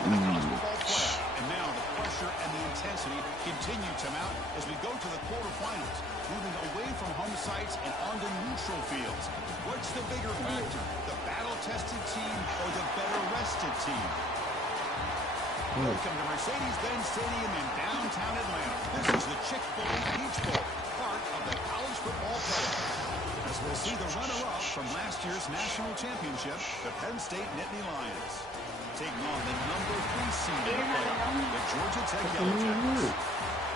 And now the pressure and the intensity continue to mount as we go to the quarterfinals, moving away from home sites and onto neutral fields. What's the bigger factor, the battle-tested team or the better-rested team? Welcome to Mercedes-Benz Stadium in downtown Atlanta. This is the Chick-fil-A Peach Bowl, part of the college football playoffs. As we'll see the runner-up from last year's national championship, the Penn State Nittany Lions, taking on the number 3 seed in the playoff, the Georgia Tech Yellow Jackets.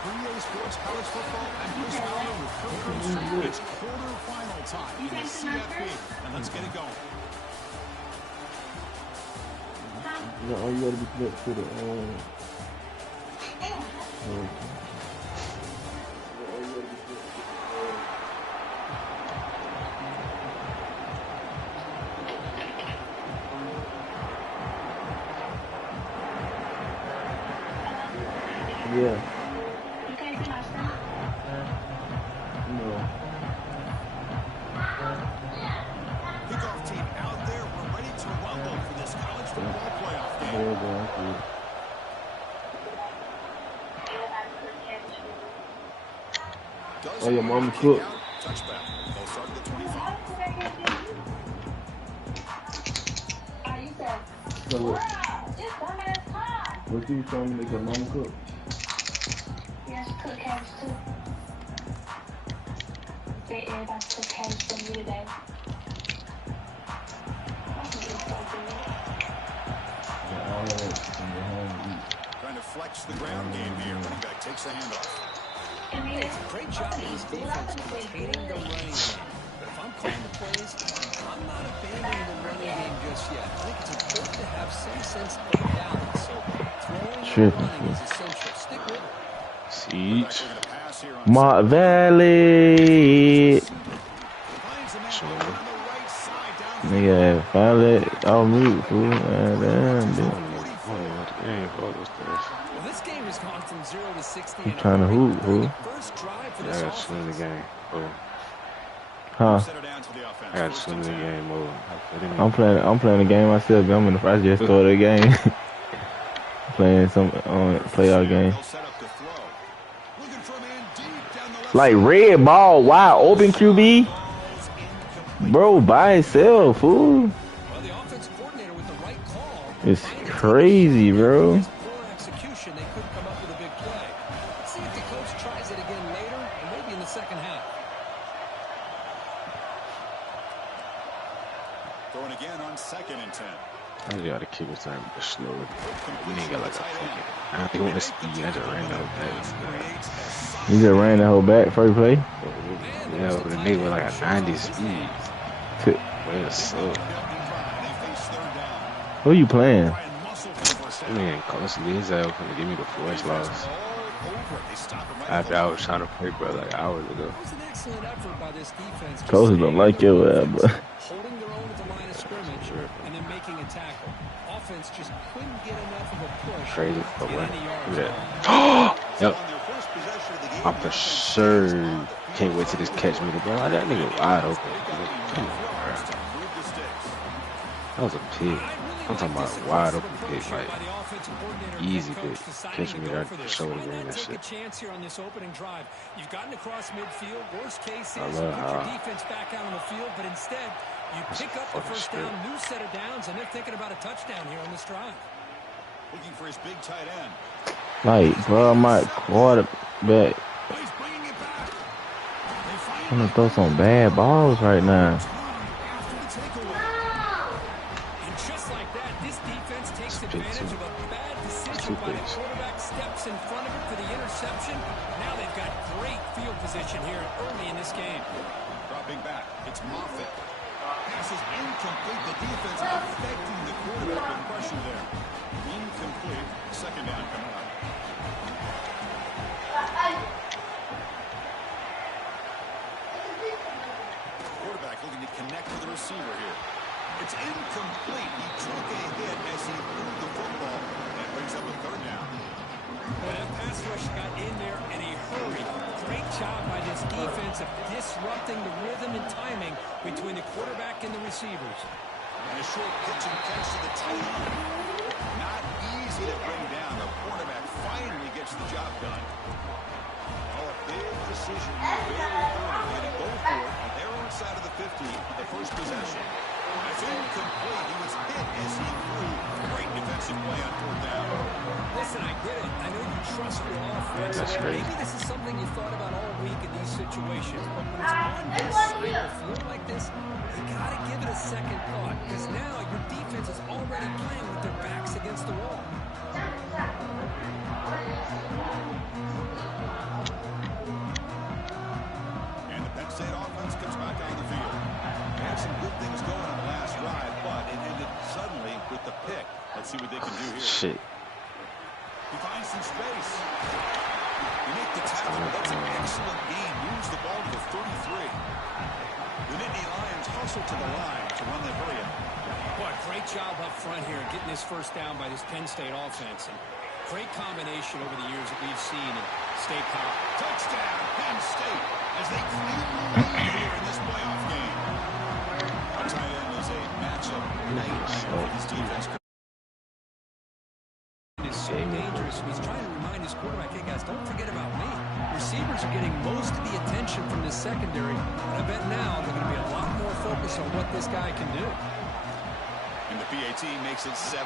3A Sports College Football, and Chris Fowler with Kirk Herbstreit. It's quarterfinal time in the CFP, and let's get it going. No, all you gotta be connected to the yeah. No. Kickoff team out there. We're ready to rumble for this college football playoff game. Oh, your mama cooked. Touchback. They'll start at the 25. So what you trying to make your mama cook? Yes, cook cabbage too. They everybody cook cabbage for me today. Trying to flex the ground game here. Running back takes the handoff. It's a great job of this defense containing the running game. But if I'm calling the plays, I'm not abandoning the running game just yet. I think it's important to have some sense of balance. So throwing and running is essential. Stick with it. Siege. Mott Valley. Nigga, finally, I'll mute, fool. Damn, dude. Well, this game has gone from 0 to 60. I'm trying to hoop, fool. I got to swim the game. Oh. Huh? I got to swim the game. Oh. I'm playing the game myself. I'm in the first just started the game. Playing some playoff game. Like red ball, wide open QB. Bro, by himself, fool. It's crazy, bro. Throwing again on 2nd and 10. I just got to keep it time slow. We ain't got like a fucking. I don't think we want to speed. I just ran the whole back. You just ran the whole back first play? Yeah, but the nigga was like a 90 speed. Well, so. Who you playing? I mean, constantly his ass was gonna give me the force loss. After I was trying to play, bro, like hours ago. Coaches don't like your ass, but. Holding their own at the line of scrimmage and then making a tackle. Offense just couldn't get enough of a push. Crazy, but what? Look at that. Yep. I'm for sure can't wait to this catch me, bro. Like, that nigga wide open. That was a pick. I'm talking about wide open pick, like easy pick. Catch me that shoulder game, that shit. You've gotten across midfield. Worst case is I you love put how your defense back out on the field, but instead you pick up the first down, new set of downs, and they're thinking about a touchdown here on this drive. Looking for his big tight end. Like, bro, my quarterback. I'm gonna throw some bad balls right now. And just like that, this defense takes advantage of a bad decision by the quarterback, steps in front of it for the interception. Now they've got great field position here early in this game. Dropping back, it's Moffitt. Pass is incomplete. The defense affecting the quarterback with pressure there. Incomplete. 2nd down coming up. Quarterback looking to connect with the receiver here. It's incomplete. He took a hit as he threw the football. That brings up a 3rd down. Well, that pass rush got in there in a hurry. Great job by this defense of disrupting the rhythm and timing between the quarterback and the receivers. And a short pitch and catch to the tight end. Not easy defensive play on fourth down. Listen, I get it. I know you trust your offense. That's crazy. Maybe this is something you thought about all week in these situations. But when it's on this side of the field like this, you got to give it a second thought. Because now your defense is already playing with their backs against the wall. And the Penn State offense comes back on the field. They had some good things going on the last drive, but it ended suddenly with the pick. Let's see what they can do here. Shit. He finds some space. They make the tackle. That's an excellent gain. Moves the ball to the 33. The Nittany Lions hustle to the line to run the area. Boy, great job up front here getting this first down by this Penn State offense. And great combination over the years that we've seen in state college. Touchdown, Penn State, as they claim the lead here in this playoff game. A tight end is a matchup nightmare for this defense. Is so dangerous. He's trying to remind his quarterback, hey guys, don't forget about me. Receivers are getting most of the attention from this secondary. And I bet now they're going to be a lot more focused on what this guy can do. And the PAT makes it 7-0.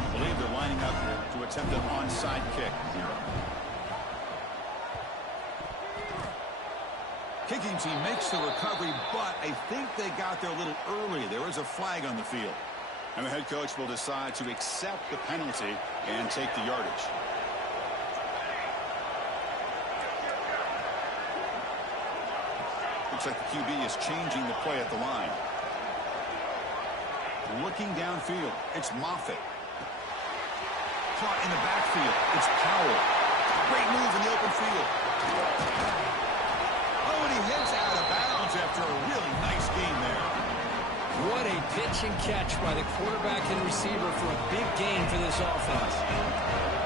I believe they're lining up to attempt an onside kick. Kicking team makes the recovery, but I think they got there a little early. There is a flag on the field. And the head coach will decide to accept the penalty and take the yardage. Looks like the QB is changing the play at the line. Looking downfield, it's Moffitt. Caught in the backfield, it's Powell. Great move in the open field. Oh, and he hits out of bounds after a really nice game there. What a pitch and catch by the quarterback and receiver for a big gain for this offense.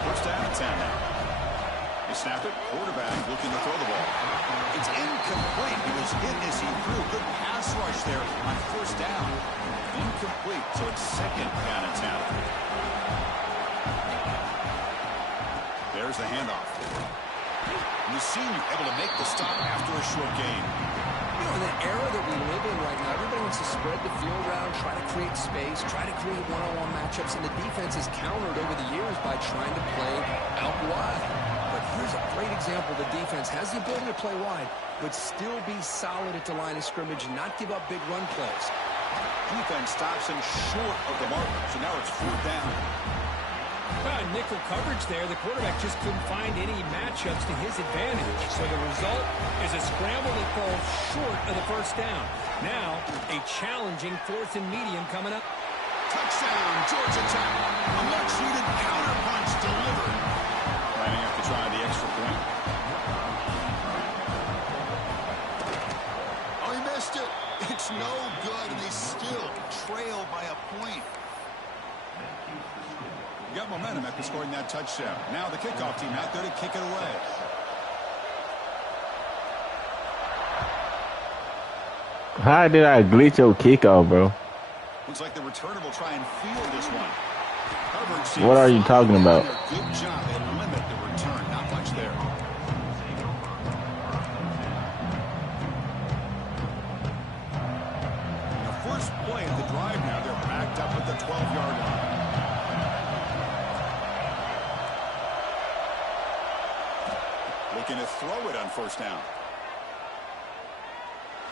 First down and 10 now. They snap it, quarterback looking to throw the ball. It's incomplete. He was hit as he threw. Good pass rush there on first down. Incomplete, so it's second down and 10. There's the handoff. And the senior able to make the stop after a short gain. You know, in the era that we live in right now, everybody wants to spread the field around, try to create space, try to create one-on-one matchups, and the defense is countered over the years by trying to play out wide. But here's a great example. The defense has the ability to play wide, but still be solid at the line of scrimmage and not give up big run plays. Defense stops him short of the mark, so now it's fourth down. Nickel coverage there. The quarterback just couldn't find any matchups to his advantage. So the result is a scramble that falls short of the first down. Now, a challenging fourth and medium coming up. Touchdown, Georgia Tech. A much-needed counter-punch delivered. Lining up to try the extra point. Oh, he missed it. It's no good, and they still trail by a point. Got momentum after scoring that touchdown. Now the kickoff team out there to kick it away. How did I glitch your kickoff, bro? Looks like the returner will try and field this one. What are you talking about? Good job. They limit the return. Not much there. The first play of the drive now. They're backed up at the 12-yard line. Looking to throw it on first down.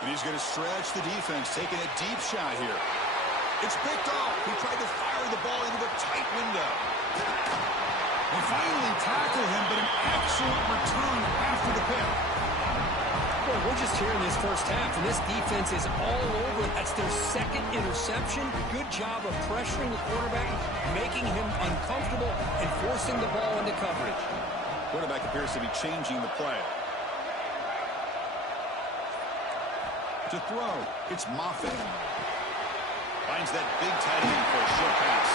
And he's going to stretch the defense, taking a deep shot here. It's picked off. He tried to fire the ball into a tight window. They finally tackle him, but an excellent return after the pick. Boy, we're just here in this first half, and this defense is all over. That's their second interception. Good job of pressuring the quarterback, making him uncomfortable, and forcing the ball into coverage. Quarterback appears to be changing the play. To throw, it's Moffitt. Finds that big tight end for a short pass.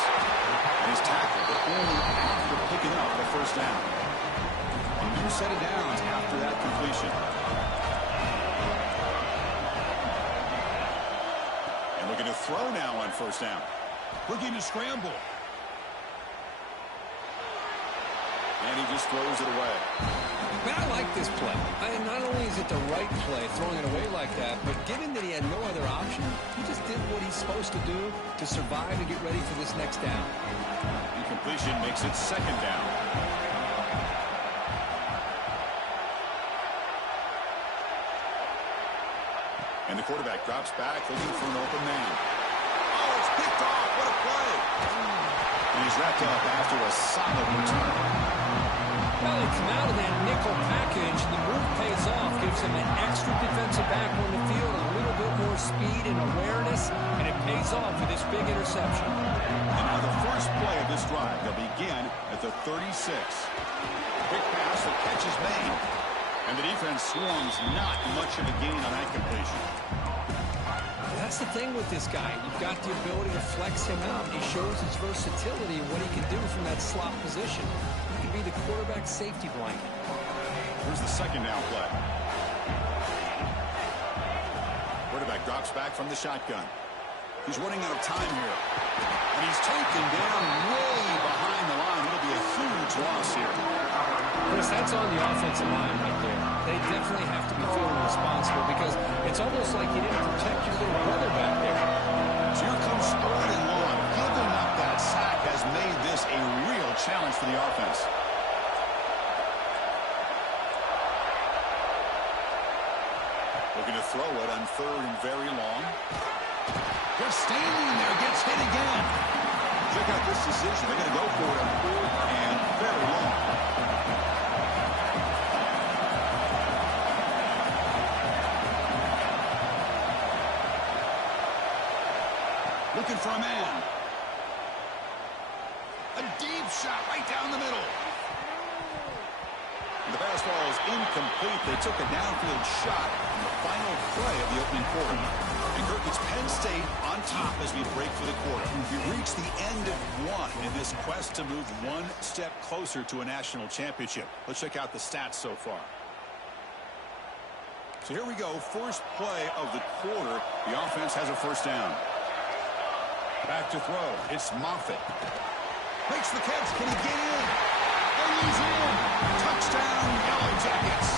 And he's tackled, but only after picking up the first down. A new set of downs after that completion. And looking to throw now on first down. Looking to scramble. And he just throws it away. Man, I like this play. Not only is it the right play, throwing it away like that, but given that he had no other option, he just did what he's supposed to do to survive and get ready for this next down. Incompletion makes it second down. And the quarterback drops back, looking for an open man. Oh, it's picked off. What a play. And he's wrapped up after a solid return. Well, they come out of that nickel package, and the move pays off, gives him an extra defensive back on the field, a little bit more speed and awareness, and it pays off for this big interception. And now the first play of this drive, they'll begin at the 36. Quick pass, the catch is made. And the defense swarms, not much of a gain on that completion. That's the thing with this guy. You've got the ability to flex him out. He shows his versatility and what he can do from that slot position. He can be the quarterback's safety blanket. Here's the second down play. Quarterback drops back from the shotgun. He's running out of time here. And he's taken down way behind the line. It'll be a huge loss here. Chris, that's on the offensive line right there. They definitely have to be feeling responsible because it's almost like you didn't protect your little brother back there. So here comes third and long. Giving up that sack has made this a real challenge for the offense. Looking to throw it on third and very long. Just standing there, gets hit again. Check out this decision. They're going to go for it on third and very long. Looking for a man. A deep shot right down the middle. And the fastball is incomplete. They took a downfield shot in the final play of the opening quarter. And Kirk, it's Penn State on top as we break for the quarter. We reach the end of one in this quest to move one step closer to a national championship. Let's check out the stats so far. So here we go. First play of the quarter. The offense has a first down. Back to throw. It's Moffitt. Makes the catch. Can he get in? And he's in. Touchdown, Yellow Jackets.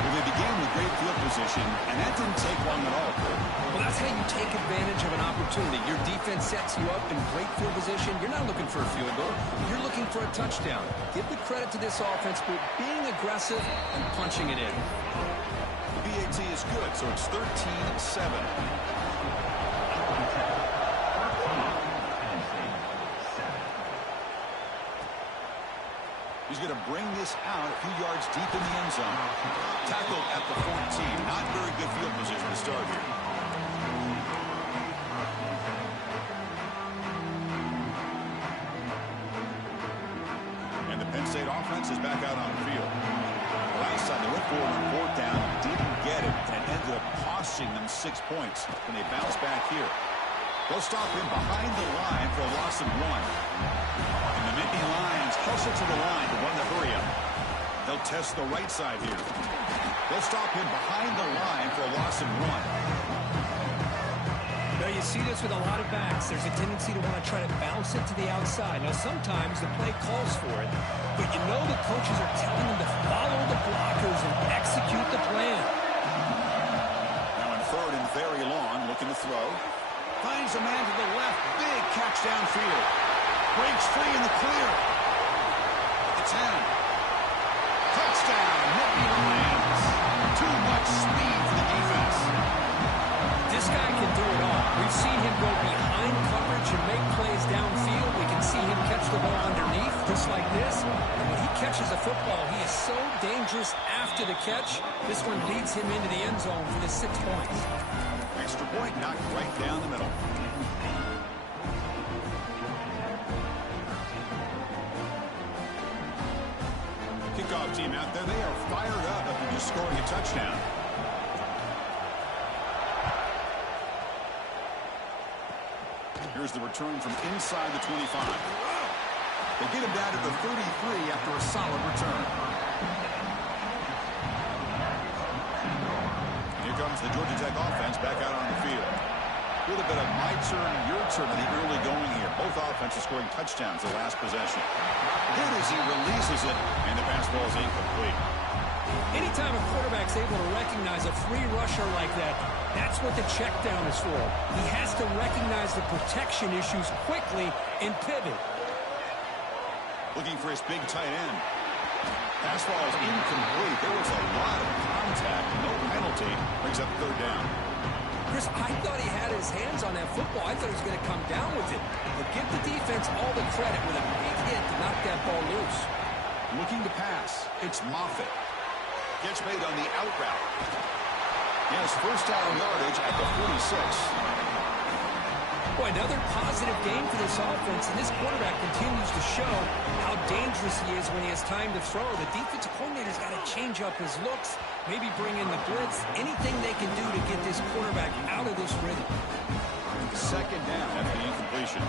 Well, they began with great field position, and that didn't take long at all. Well, that's how you take advantage of an opportunity. Your defense sets you up in great field position. You're not looking for a field goal. You're looking for a touchdown. Give the credit to this offense for being aggressive and punching it in. The BAT is good, so it's 13-7. He's going to bring this out a few yards deep in the end zone. Tackled at the 14. Not very good field position to start here. And the Penn State offense is back out on the field. Last time they went forward on fourth down, didn't get it, and it ended up costing them 6 points. And they bounce back here. They'll stop him behind the line for a loss of 1. And the Nittany Lions hustle to the line to run the hurry-up. They'll test the right side here. They'll stop him behind the line for a loss of 1. Now, you see this with a lot of backs. There's a tendency to want to try to bounce it to the outside. Now, sometimes the play calls for it, but you know the coaches are telling them to follow the blockers and execute the plan. Now in third and very long, looking to throw. Finds a man to the left. Big catch downfield. Breaks free in the clear. At the 10. Touchdown, Nittany Lions. Too much speed for the defense. This guy can do it all. We've seen him go behind coverage and make plays downfield. We can see him catch the ball underneath, just like this. And when he catches a football, he is so dangerous after the catch. This one leads him into the end zone for the 6 points. Extra point knocked right down the middle. Kickoff team out there. They are fired up after just scoring a touchdown. Here's the return from inside the 25. They get him down to the 33 after a solid return. Here comes the Georgia Tech offense back out on the field. A little bit of my turn, your turn in the early going here. Both offenses scoring touchdowns the last possession. Hit as he releases it, and the pass ball is incomplete. Anytime a quarterback's able to recognize a free rusher like that, that's what the check down is for. He has to recognize the protection issues quickly and pivot. Looking for his big tight end. Pass ball is incomplete. There was a lot of contact. No penalty. Brings up third down. Chris, I thought he had his hands on that football. I thought he was going to come down with it. But give the defense all the credit with a big hit to knock that ball loose. Looking to pass. It's Moffitt. Gets made on the out route. He has first down yardage at the 46. Boy, another positive game for this offense, and this quarterback continues to show how dangerous he is when he has time to throw. The defensive coordinator's got to change up his looks, maybe bring in the blitz, anything they can do to get this quarterback out of this rhythm. Second down after the incompletion.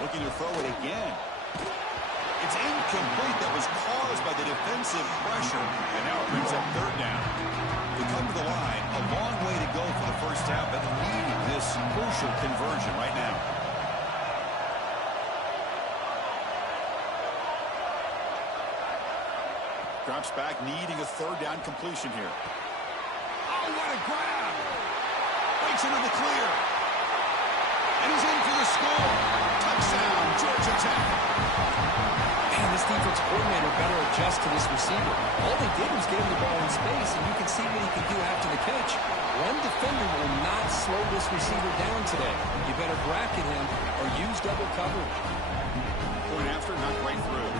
Looking to throw it again. It's incomplete. That was caused by the defensive pressure, and now it brings up third down. To come to the line, a long way to go for the first down, but needing this crucial conversion right now. Drops back, needing a third down completion here. Oh, what a grab! Breaks into the clear. And he's in for the score. Touchdown, Georgia Tech. Man, this defense coordinator better adjust to this receiver. All they did was get him the ball in space, and you can see what he can do after the catch. One defender will not slow this receiver down today. You better bracket him or use double coverage. Point after, not right through.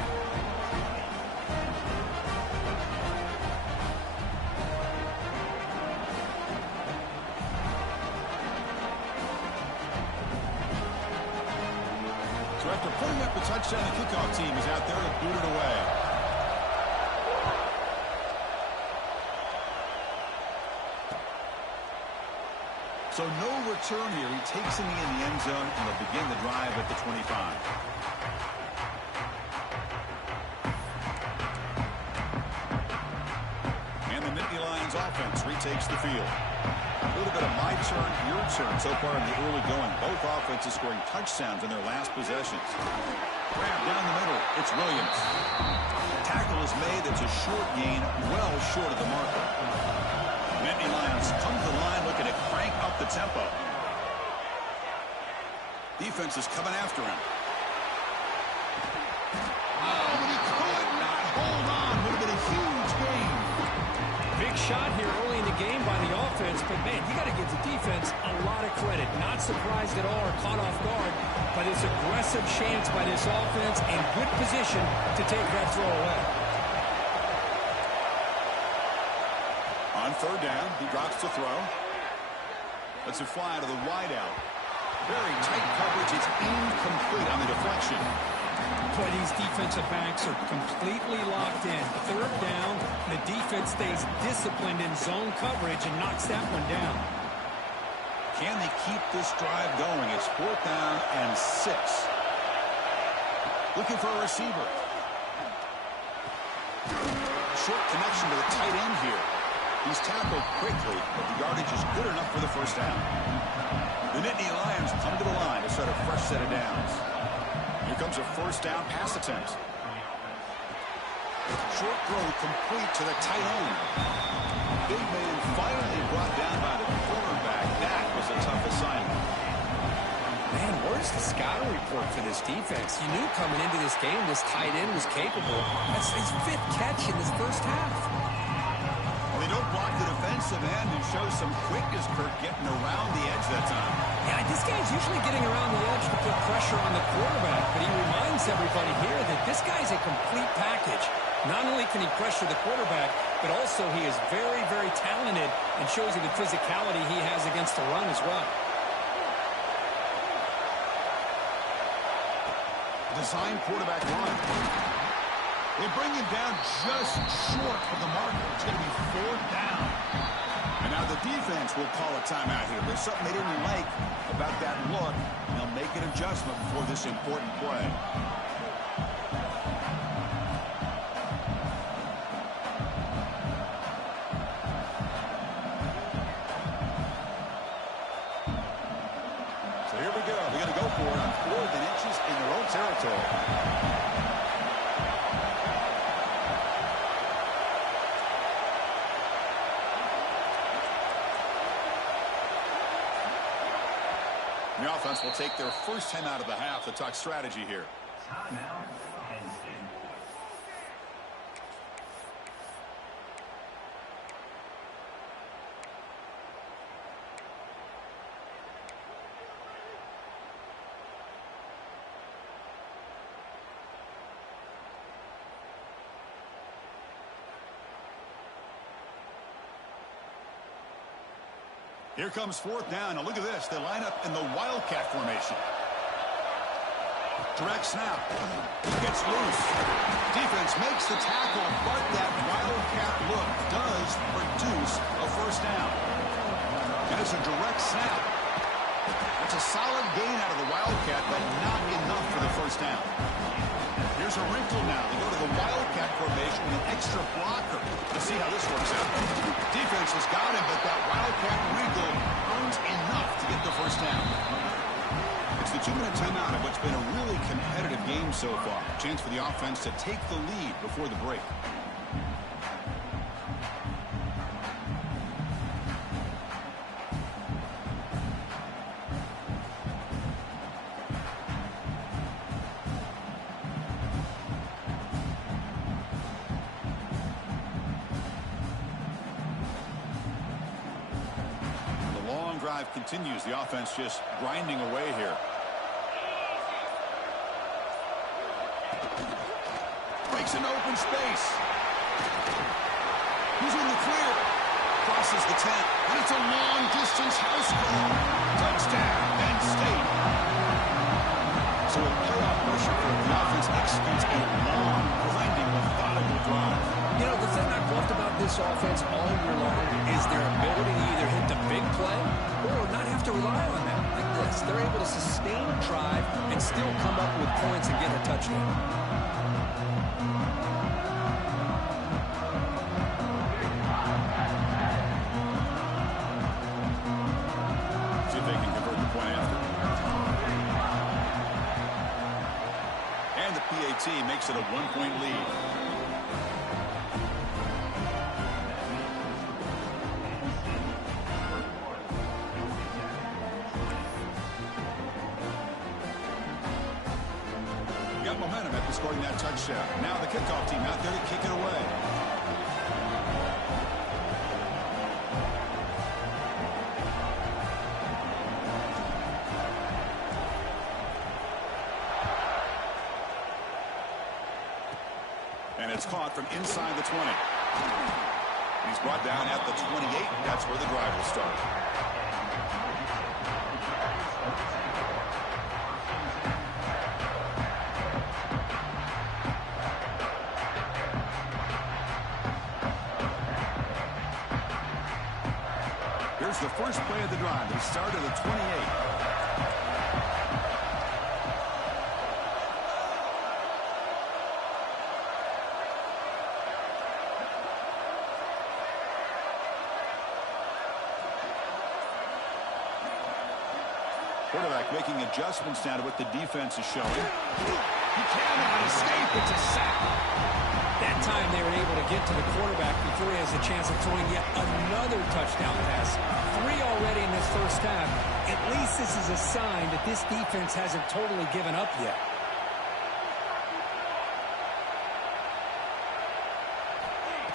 So after putting up the touchdown, the kickoff team is out there to boot it away. So no return here. He takes him in the end zone, and they'll begin the drive at the 25. And the Nittany Lions offense retakes the field. A little bit of my turn, your turn so far in the early going. Both offenses scoring touchdowns in their last possessions. Grab down the middle. It's Williams. Tackle is made. That's a short gain, well short of the marker. Nittany Lions come to the line looking to crank up the tempo. Defense is coming after him. Oh, but he could not hold on. Would have been a huge gain. Big shot here early in the game by the offense, but man, you got to give the defense a lot of credit. Not surprised at all or caught off guard by this aggressive chance by this offense and good position to take that throw away. On third down, he drops to throw. Lets it fly to the wideout. Very tight coverage. It's incomplete on the deflection. Boy, these defensive backs are completely locked in. Third down, the defense stays disciplined in zone coverage and knocks that one down. Can they keep this drive going? It's fourth down and 6. Looking for a receiver. Short connection to the tight end here. He's tackled quickly, but the yardage is good enough for the first down. The Nittany Lions come to the line to start a fresh set of downs. Here comes a first down pass attempt. Short throw complete to the tight end. Big man finally brought down by the quarterback. That was a tough assignment. Man, where's the scouting report for this defense? You knew coming into this game this tight end was capable. That's his 5th catch in this first half. They don't block the defensive end and show some quickness, Kirk, getting around the edge that time. Yeah, this guy's usually getting around the edge to put pressure on the quarterback, but he reminds everybody here that this guy's a complete package. Not only can he pressure the quarterback, but also he is very, very talented and shows you the physicality he has against the run as well. Design quarterback run. They bring him down just short of the marker. It's going to be fourth down. And now the defense will call a timeout here. There's something they didn't like about that look, and they'll make an adjustment before this important play. The offense will take their first 10 out of the half to talk strategy here. Here comes fourth down. Now look at this. They line up in the Wildcat formation. Direct snap. Gets loose. Defense makes the tackle, but that Wildcat look does produce a first down. And it's a direct snap. It's a solid gain out of the Wildcat, but not enough for the first down. Here's a wrinkle now. They go to the Wildcat formation with an extra blocker. Let's see how this works out. Defense has got him, but that Wildcat wrinkle earns enough to get the first down. It's the 2-minute timeout of what's been a really competitive game so far. Chance for the offense to take the lead before the break. Drive continues. The offense just grinding away here. Breaks an open space. He's in the clear. Crosses the 10. And it's a long distance house call. Touchdown, Penn State. So with playoff pressure, the offense executes a long, grinding, methodical drive. You know, the thing I've loved about this offense all year long is their ability to either hit the big play or not have to rely on that. Like this, they're able to sustain a drive and still come up with points and get a touchdown. See if they can convert the point after. And the PAT makes it a 1-point lead. Momentum after scoring that touchdown. Now the kickoff team out there to kick it away. And it's caught from inside the 20. He's brought down at the 28. That's where the drive will start. Here's the first play of the drive. They start at the 28. Quarterback making adjustments now to what the defense is showing. He cannot escape. It's a sack. That time they were able to get to the quarterback before he has a chance of throwing yet another touchdown pass. 3 already in this first half. At least this is a sign that this defense hasn't totally given up yet.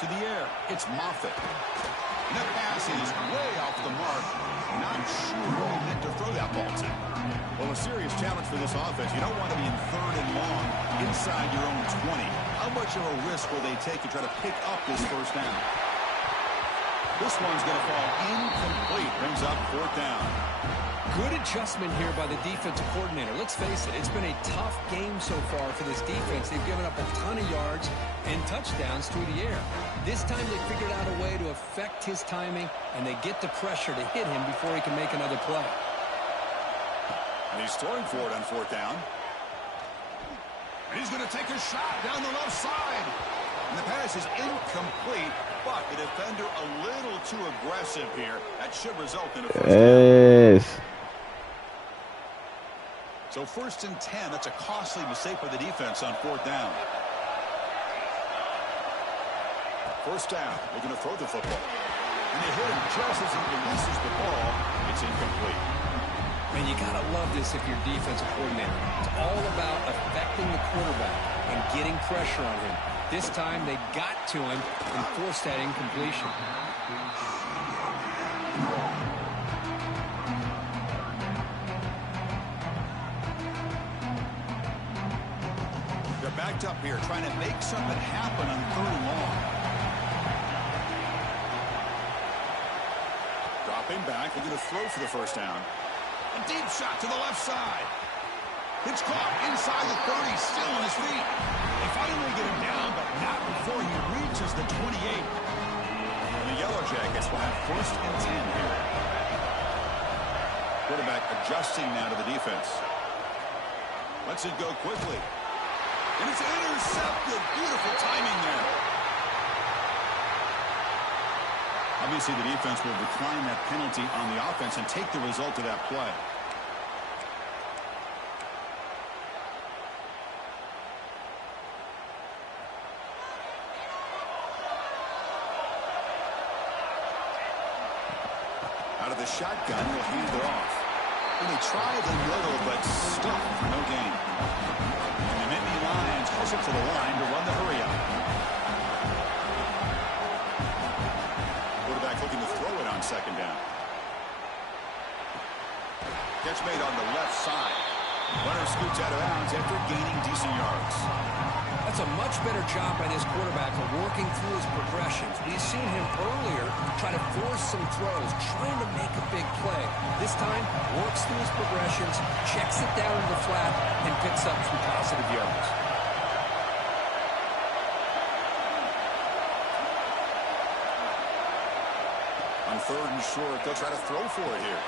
To the air, it's Moffitt. And that pass is way off the mark. Not sure who he meant to throw that ball to. Well, a serious challenge for this offense. You don't want to be in 3rd and long inside your own 20. How much of a risk will they take to try to pick up this first down? This one's going to fall incomplete. Brings up 4th down. Good adjustment here by the defensive coordinator. Let's face it, it's been a tough game so far for this defense. They've given up a ton of yards and touchdowns through the air. This time they figured out a way to affect his timing, and they get the pressure to hit him before he can make another play. And he's throwing for it on 4th down. And he's going to take a shot down the left side. And the pass is incomplete, but the defender a little too aggressive here. That should result in a first down. So 1st and 10, that's a costly mistake by the defense on 4th down. 1st down, looking to throw the football. And they hit him just as he releases the ball. It's incomplete. Man, you got to love this if you're defensive coordinator. It's all about affecting the quarterback and getting pressure on him. This time, they got to him and forced that incompletion. They're backed up here, trying to make something happen on 3rd and long. Dropping back, looking to throw for the first down. A deep shot to the left side. It's caught inside the 30, still on his feet. They finally get him down, but not before he reaches the 28. And the Yellow Jackets will have 1st and 10 here. Quarterback adjusting now to the defense. Lets it go quickly. And it's intercepted. Beautiful timing there. Obviously, the defense will decline that penalty on the offense and take the result of that play. Out of the shotgun, will hand it off. And they try the middle, but stuffed for no gain. And the Nittany Lions hustle to the line to run the hurry-up. Quarterback looking to throw it on 2nd down. Catch made on the left side. Runner scoots out of bounds after gaining decent yards. That's a much better job by this quarterback of working through his progressions. We've seen him earlier try to force some throws, trying to make a big play. This time, works through his progressions, checks it down to the flat, and picks up some positive yards. On 3rd and short, they'll try to throw for it here.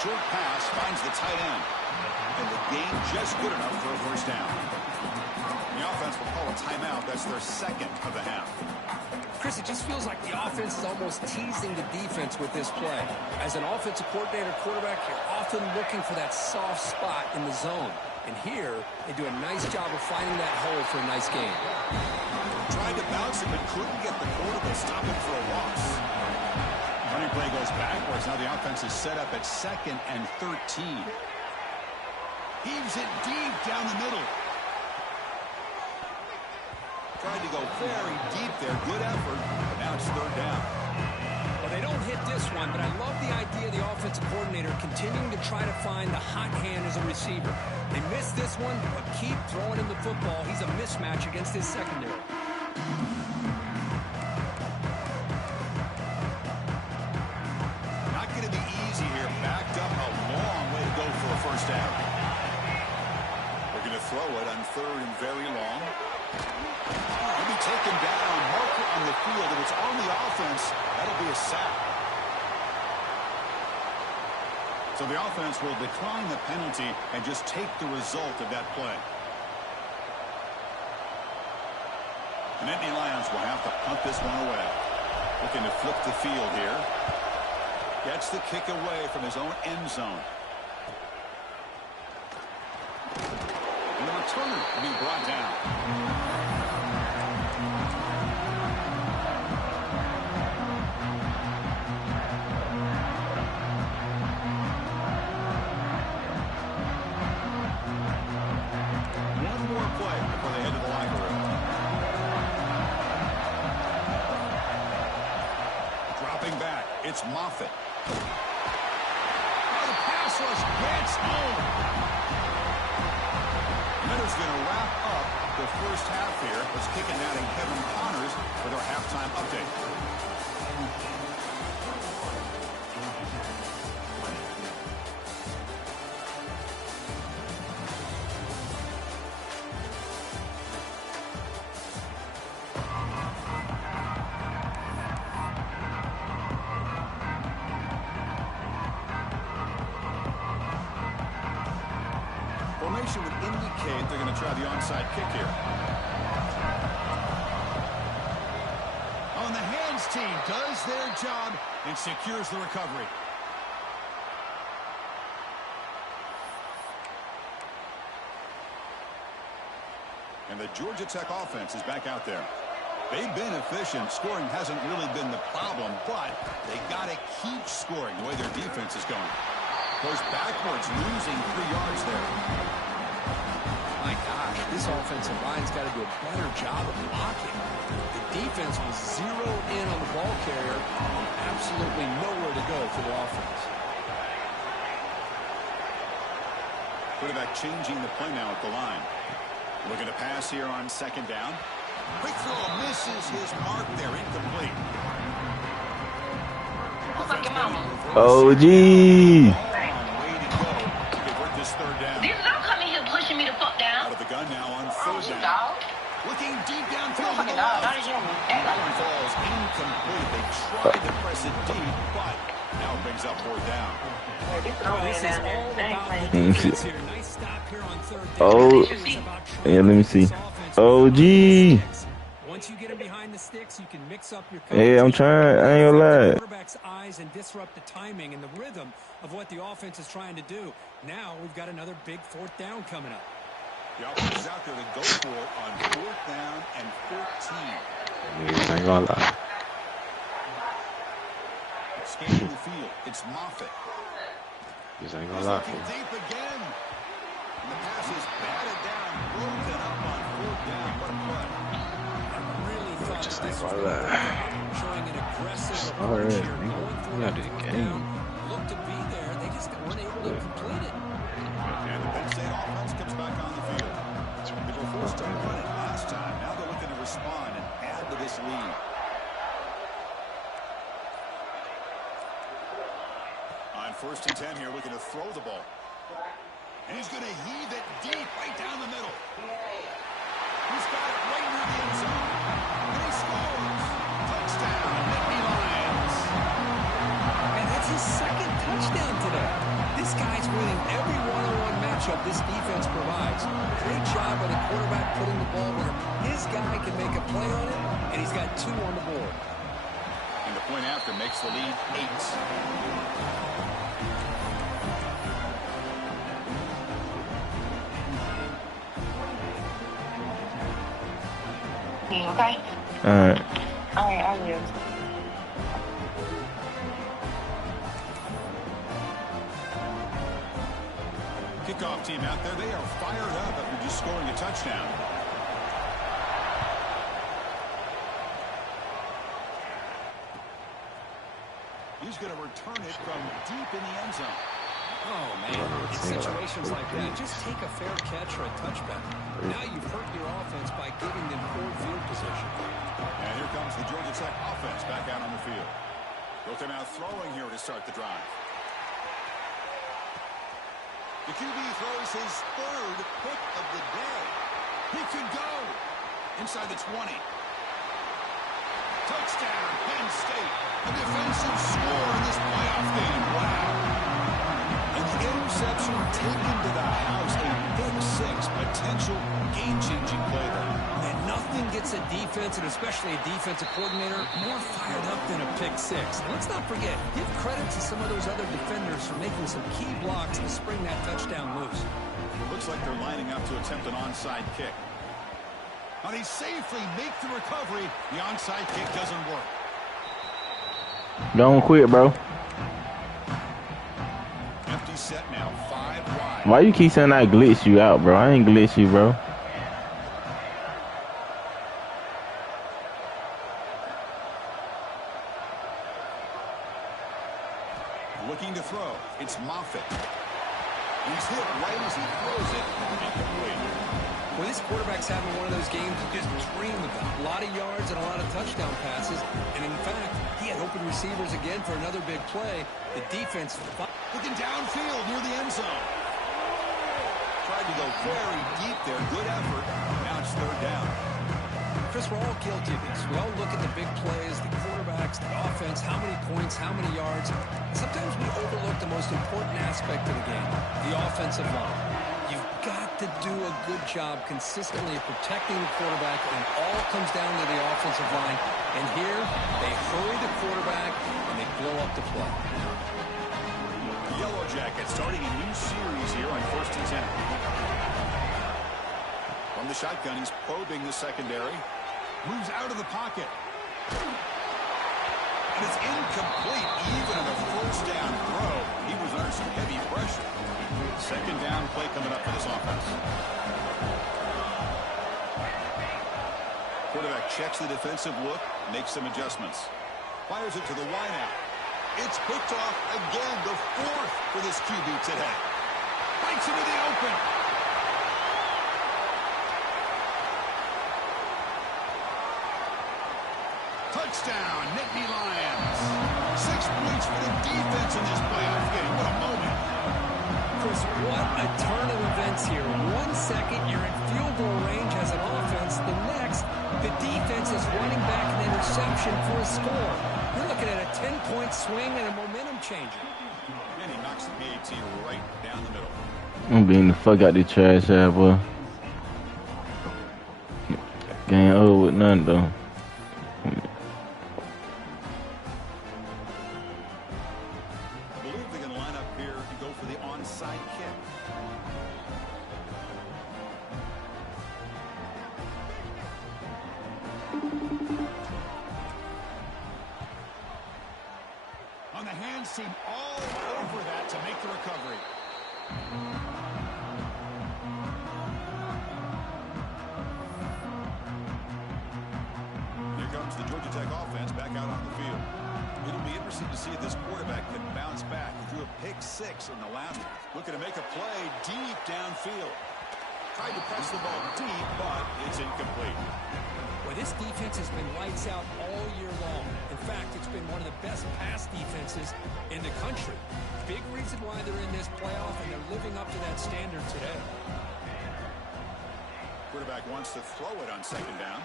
Short pass finds the tight end. And the gain just good enough for a 1st down. The offense will call a timeout. That's their 2nd of the half. Chris, it just feels like the offense is almost teasing the defense with this play. As an offensive coordinator quarterback, you're often looking for that soft spot in the zone. And here, they do a nice job of finding that hole for a nice gain. Tried to bounce it, but couldn't get the quarterback to stop him for a loss. Running play goes backwards. Now the offense is set up at 2nd and 13. Heaves it deep down the middle. Tried to go very deep there. Good effort. But now it's 3rd down. Well, they don't hit this one, but I love the idea of the offensive coordinator continuing to try to find the hot hand as a receiver. They missed this one, but keep throwing him the football. He's a mismatch against his secondary. Not going to be easy here. Backed up a long way to go for a 1st down. They're going to throw it on 3rd and very long. He'll be taken down. Marker on the field. If it's on the offense, that'll be a sack. So the offense will decline the penalty and just take the result of that play. The Nittany Lions will have to punt this one away. Looking to flip the field here. Gets the kick away from his own end zone. And the returner will be brought down. One more play before they head to the locker room. Dropping back, it's Moffitt. Oh, the pass rush gets home. Minutes going to wrap up the 1st half here. Let's kick it down to Kevin Connors with our halftime update. Formation would indicate they're going to try the onside kick here. On the hands team does their job and secures the recovery. And the Georgia Tech offense is back out there. They've been efficient. Scoring hasn't really been the problem, but they got to keep scoring the way their defense is going. Goes backwards, losing 3 yards there. My gosh, this offensive line's got to do a better job of blocking. The defense was zeroed in on the ball carrier and absolutely nowhere to go for the offense. Quarterback changing the play now at the line. Looking to pass here on 2nd down. Quick throw misses his mark there, incomplete. Oh, gee. Way to go to convert this 3rd down. This is all coming here pushing me the fuck down. Out of the gun now on 3rd down. Dog. Looking deep downfield to the Fucking dog, not left. a human. That one falls incomplete. They tried to press it deep, but now it brings up 4th down. This is all This is down there. all They ain't about playing. the defense here. Nice stop here on 3rd down. Oh. It's about trying Yeah, let me to see. get this offense Oh, behind the gee. sticks. Once you get them behind the sticks, you can mix up your Yeah, I'm coverage, trying. I ain't gonna lie. the quarterback's eyes and disrupt the timing and the rhythm of what the offense is trying to do. Now we've got another big 4th down coming up. The offense is out there to go for it on 4th down and 14. Niggas ain't gonna lie. Scanning the field. It's Moffitt. Niggas ain't gonna He's lie. looking deep again. And the pass is batted down, broken up on 4th down. What a play. Really thought Just that ain't this was gonna going to lie. work out, showing an aggressive All approach right, here, going for we it got on the 4th game. down. Looked to be there. They just weren't able to complete it. And the Penn State offense comes back on the field. They were forced to run it last time. Now they're looking to respond and add to this lead. On 1st and 10 here, looking to throw the ball. And he's going to heave it deep right down the middle. He's got it right near the end zone. And he scores. Touchdown, Nittany Lions. And that's his 2nd touchdown today. This guy's winning every one-on-one matchup this defense provides. Great job by the quarterback putting the ball where his guy can make a play on it, and he's got 2 on the board. And the point after makes the lead 8. Okay? Alright. Alright, I will. Kickoff team out there, they are fired up after just scoring a touchdown. He's going to return it from deep in the end zone. Oh, man. In situations like that, just take a fair catch or a touchback. Now you've hurt your offense by giving them poor field position. And here comes the Georgia Tech offense back out on the field. They'll come out throwing here to start the drive. The QB throws his 3rd pick of the day. He could go inside the 20. Touchdown, Penn State. A defensive score in this playoff game. Wow. And the interception taken to the house. A pick 6, potential game-changing play there. Man, nothing gets a defense, and especially a defensive coordinator, more fired up than a pick 6. And let's not forget, give credit to some of those other defenders for making some key blocks to spring that touchdown loose. It looks like they're lining up to attempt an onside kick. And he safely make the recovery. The onside kick doesn't work. Don't quit, bro. Empty set now, 5 wide. Why you keep saying I glitch you out, bro? I ain't glitch you, bro. Looking to throw. It's Moffitt. He's hit right as he throws it. Incomplete. Well, this quarterback's having one of those games you just dream about. A lot of yards and a lot of touchdown passes. And in fact, he had open receivers again for another big play. The defense looking downfield near the end zone. Tried to go very deep there. Good effort. Now it's 3rd down. Chris, we're all guilty of this. We all look at the big plays, the quarterbacks, the offense, how many points, how many yards. And sometimes we overlook the most important aspect of the game, the offensive line. You've got to do a good job consistently of protecting the quarterback, and it all comes down to the offensive line. And here, they hurry the quarterback, and they blow up the play. The Yellow Jackets starting a new series here on 1st and 10. From the shotgun, he's probing the secondary. Moves out of the pocket. And it's incomplete, even in a 4th first down throw. He was under some heavy pressure. Second down play coming up for this offense. Quarterback checks the defensive look, makes some adjustments. Fires it to the wideout. It's picked off again, the fourth for this QB today. Bites into the open. Touchdown, Nittany Lions. 6 points for the defense in this playoff game. What a moment. Chris, what a turn of events here. 1 second, you're in field goal range as an offense. The next, the defense is running back an interception for a score. You're looking at a 10-point swing and a momentum changer. And he knocks the PAT right down the middle. I'm beating the fuck out the trash ass, boy. Game over with none, though. I believe they're going to line up here and go for the onside kick. On the hands team all over that to make the recovery. Here comes the Georgia Tech offense back out on the field. It'll be interesting to see if this quarterback can bounce back. He threw a pick-6 in the last one. Looking to make a play deep downfield. Tried to press the ball deep, but it's incomplete. Well, this defense has been lights out all year long. In fact, it's been one of the best pass defenses in the country. Big reason why they're in this playoff, and they're living up to that standard today. Quarterback wants to throw it on second down.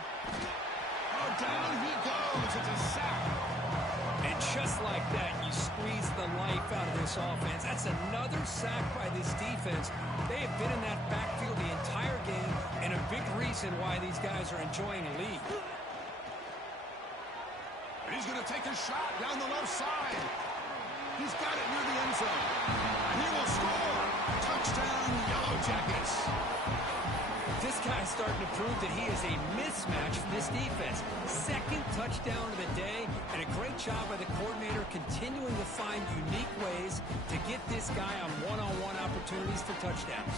Oh, down he goes. It's a sack. And just like that, you squeeze the life out of this offense. That's another sack by this defense. They have been in that backfield the entire game, and a big reason why these guys are enjoying a lead. And he's going to take a shot down the left side. He's got it near the end zone. And he will score. Touchdown, Yellow Jackets. This guy's starting to prove that he is a mismatch for this defense. Second touchdown of the day, and a great job by the coordinator continuing to find unique ways to get this guy on one-on-one opportunities for touchdowns.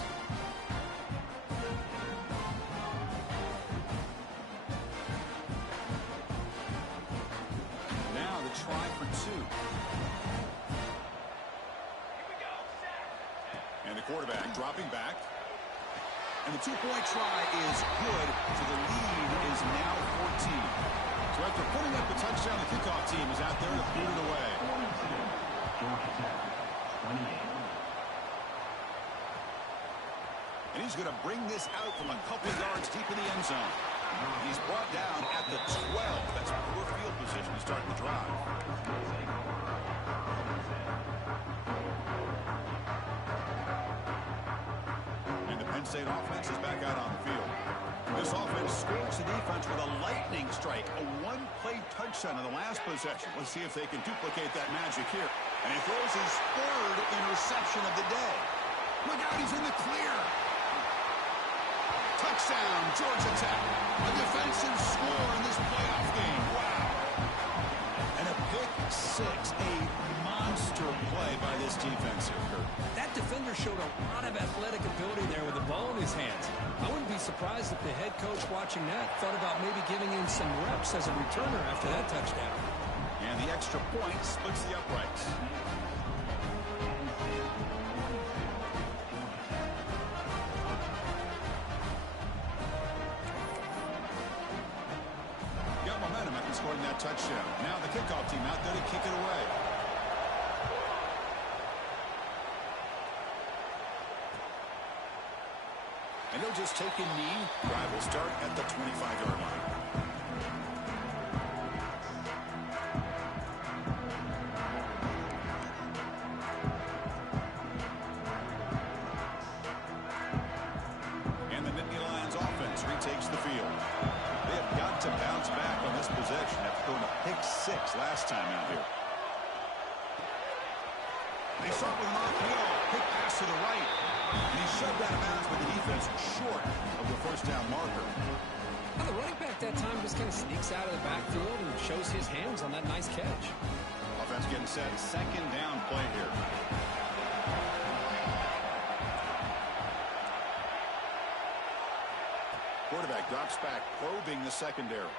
Now the try for 2. And the quarterback dropping back. And the 2-point try is good, so the lead is now 14. So after putting up the touchdown, the kickoff team is out there to boot it away. And he's going to bring this out from a couple yards deep in the end zone. He's brought down at the 12. That's poor field position to start the drive. Penn State offense is back out on the field. This offense scores the defense with a lightning strike, a one-play touchdown in the last possession. Let's see if they can duplicate that magic here. And he throws his 3rd interception of the day. Look out, he's in the clear. Touchdown, Georgia Tech. A defensive score in this playoff game. Wow. And a pick-6, a monster play by this defense here, Kurt. That defender showed a lot of athletic ability there with the ball in his hands. I wouldn't be surprised if the head coach watching that thought about maybe giving him some reps as a returner after that touchdown. And the extra point splits the uprights. Got momentum after scoring that touchdown. Now the kickoff team out there to kick it away. And they'll just take a knee. Drive will start at the 25-yard line. And the Nittany Lions offense retakes the field. They have got to bounce back on this possession after throwing a pick-6 last time out here. They start with an RPO. Quick pass to the right. And he shoved out of bounds, but the defense short of the first down marker. Now the running back that time just kind of sneaks out of the backfield and shows his hands on that nice catch. Offense getting makes that second down play here. Quarterback drops back, probing the secondary.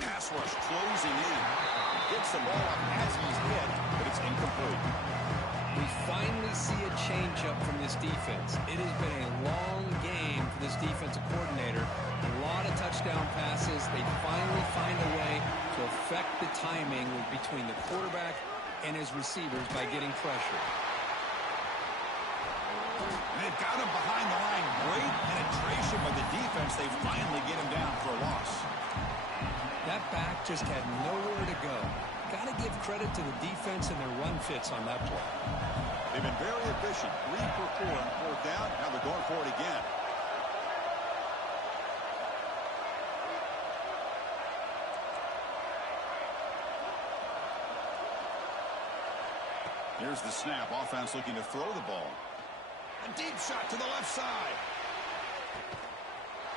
Pass rush closing in. Gets the ball up as he's hit, but it's incomplete. We finally see a change-up from this defense. It has been a long game for this defensive coordinator. A lot of touchdown passes. They finally find a way to affect the timing between the quarterback and his receivers by getting pressure. And they've got him behind the line. Great penetration by the defense. They finally get him down for a loss. That back just had nowhere to go. Got to give credit to the defense and their run fits on that play. They've been very efficient. 3 for 4 on 4th down. Now they're going for it again. Here's the snap. Offense looking to throw the ball. A deep shot to the left side.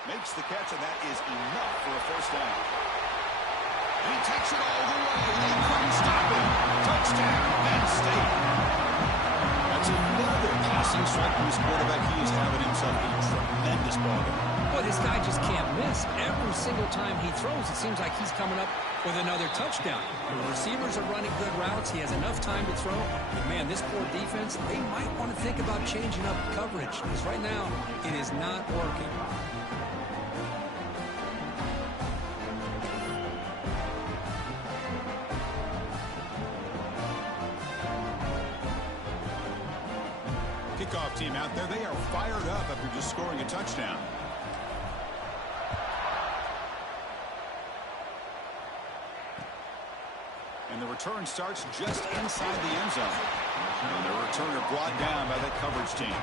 Makes the catch, and that is enough for a first down. And he takes it all the way. They couldn't stop him. Touchdown, Penn State. That's another passing strike from his quarterback. He is having himself a tremendous ball game. Boy, this guy just can't miss. Every single time he throws, it seems like he's coming up with another touchdown. The receivers are running good routes. He has enough time to throw. But, man, this poor defense, they might want to think about changing up coverage because right now it is not working. Kickoff team out there. They are fired up after just scoring a touchdown. And the return starts just inside the end zone. And the returner brought down by that coverage team.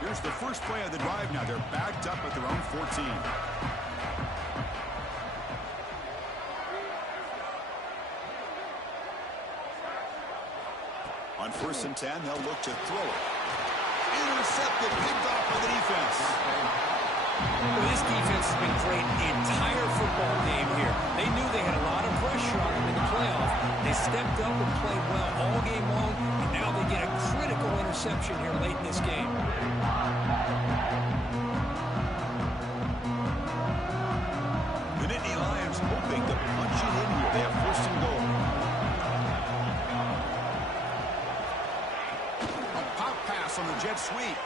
Here's the first play of the drive now. They're backed up at their own 14. On 1st and 10, they'll look to throw it. Intercepted, picked off by the defense. Well, this defense has been great the entire football game here. They knew they had a lot of pressure on them in the playoff. They stepped up and played well all game long, and now they get a critical interception here late in this game. The Nittany Lions hoping to punch it in here. They have 1st and goal. On the jet sweep.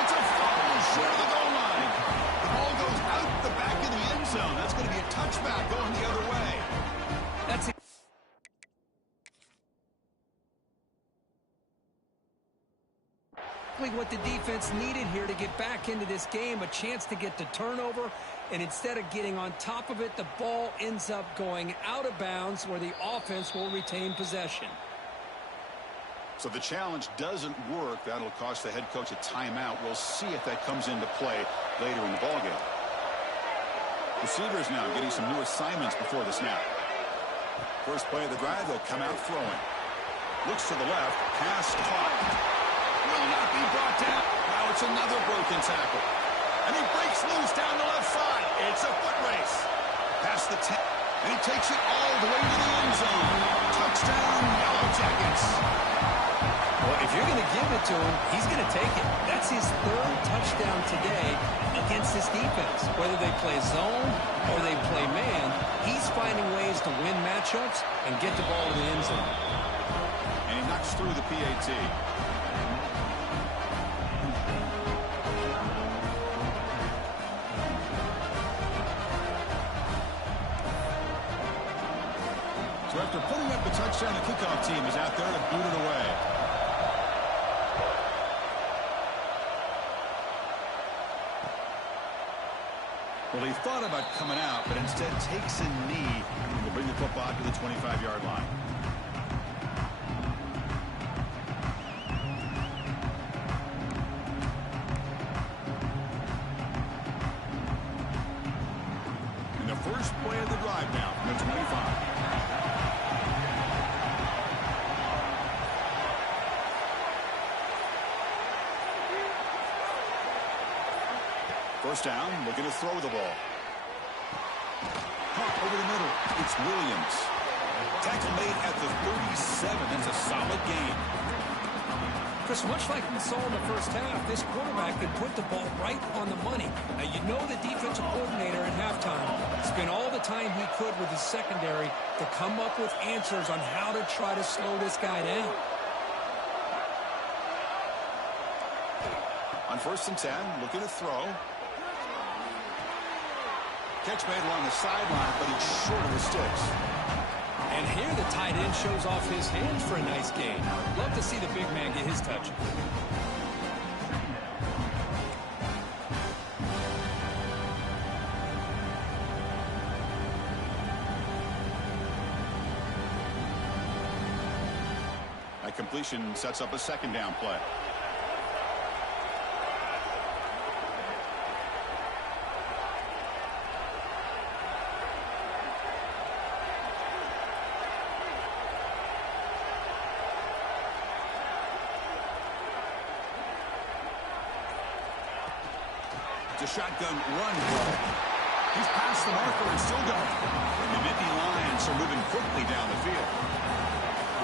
It's a fall short of the goal line. The ball goes out the back of the end zone. That's going to be a touchback going the other way. That's exactly what the defense needed here to get back into this game, a chance to get the turnover, and instead of getting on top of it, the ball ends up going out of bounds where the offense will retain possession. So the challenge doesn't work. That'll cost the head coach a timeout. We'll see if that comes into play later in the ballgame. Receivers now getting some new assignments before the snap. First play of the drive, they'll come out throwing. Looks to the left, pass caught. Will not be brought down. Now it's another broken tackle. And he breaks loose down the left side. It's a foot race. Past the 10. And he takes it all the way to the end zone. Touchdown, Yellow Jackets. Well, if you're going to give it to him, he's going to take it. That's his 3rd touchdown today against this defense. Whether they play zone or they play man, he's finding ways to win matchups and get the ball to the end zone. And he knocks through the PAT. So after putting up the touchdown, the kickoff team is out there to boot it away. Well, he thought about coming out, but instead takes a knee to bring the football to the 25-yard line. And the first play of the drive now from the 25. First down, looking to throw the ball. Caught over the middle. It's Williams. Tackle made at the 37. That's a solid gain. Chris, much like we saw in the first half, this quarterback could put the ball right on the money. Now, you know the defensive coordinator at halftime spent all the time he could with his secondary to come up with answers on how to try to slow this guy down. On 1st and 10, looking to throw. Catch made along the sideline, but it's short of the sticks. And here the tight end shows off his hands for a nice gain. Love to see the big man get his touch. That completion sets up a 2nd down play. A shotgun run. He's past the marker and still going. And the Nittany Lions are moving quickly down the field.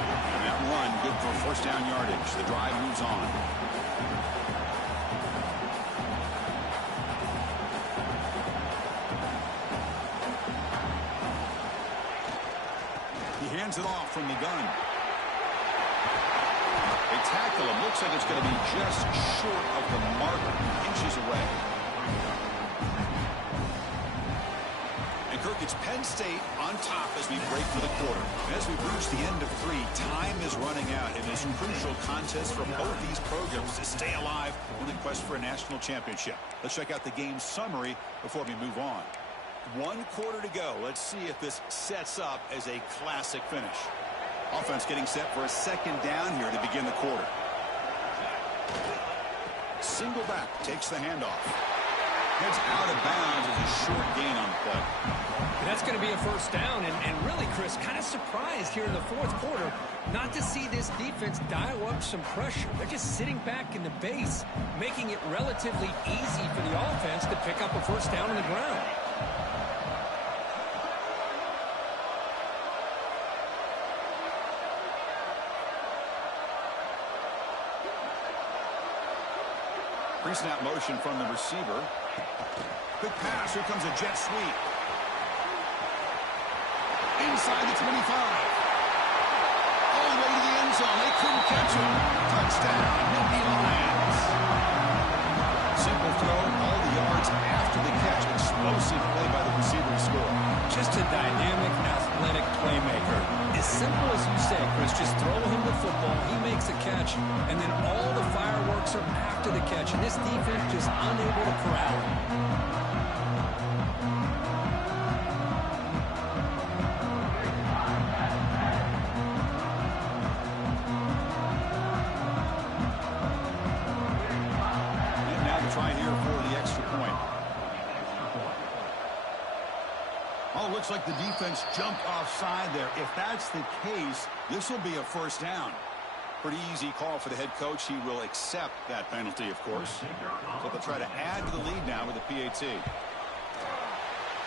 And that run good for 1st down yardage. The drive moves on. He hands it off from the gun. They tackle him. Looks like it's going to be just short of the marker. Inches away. It's Penn State on top as we break for the quarter. As we've reached the end of 3, time is running out in this crucial contest for both these programs to stay alive in the quest for a national championship. Let's check out the game summary before we move on. 1 quarter to go. Let's see if this sets up as a classic finish. Offense getting set for a 2nd down here to begin the quarter. Single back takes the handoff. Heads out of bounds as a short gain on the play. That's going to be a 1st down, and really, Chris, kind of surprised here in the 4th quarter not to see this defense dial up some pressure. They're just sitting back in the base, making it relatively easy for the offense to pick up a 1st down on the ground. Pre-snap motion from the receiver. Quick pass. Here comes a jet sweep. Inside the 25. All the way to the end zone. They couldn't catch him. Touchdown, Nittany Lions. Simple throw, all the yards after the catch. Explosive play by the receiver to score. Just a dynamic, athletic playmaker. As simple as you say, Chris, just throw him the football, he makes a catch, and then all the fireworks are after the catch. And this defense just unable to corral him. Looks like the defense jumped offside there. If that's the case, this will be a 1st down. Pretty easy call for the head coach. He will accept that penalty, of course. So they'll try to add to the lead now with the PAT.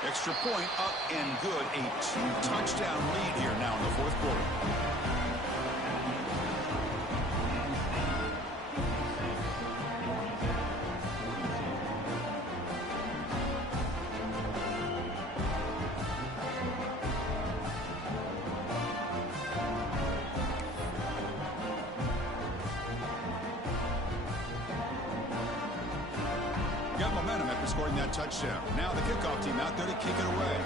Extra point up and good. A 2-touchdown lead here now in the 4th quarter. Got momentum after scoring that touchdown. Now the kickoff team out there to kick it away.